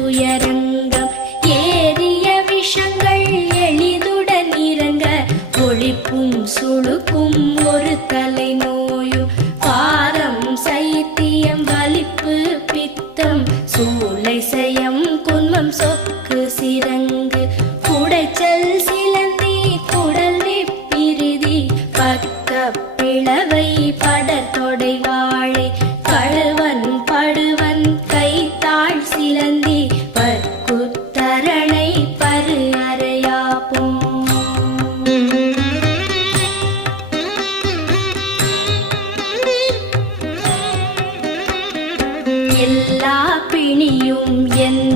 துயரங்கம் ஏறிய விஷங்கள் எளிதுடன் இறங்க ஒழிப்பும் சுழுக்கும் ஒரு தலை நோயும் பாரம் சைத்தியம் வலிப்பு பித்தம் சூளை செயம் குன்மம் சொப்ப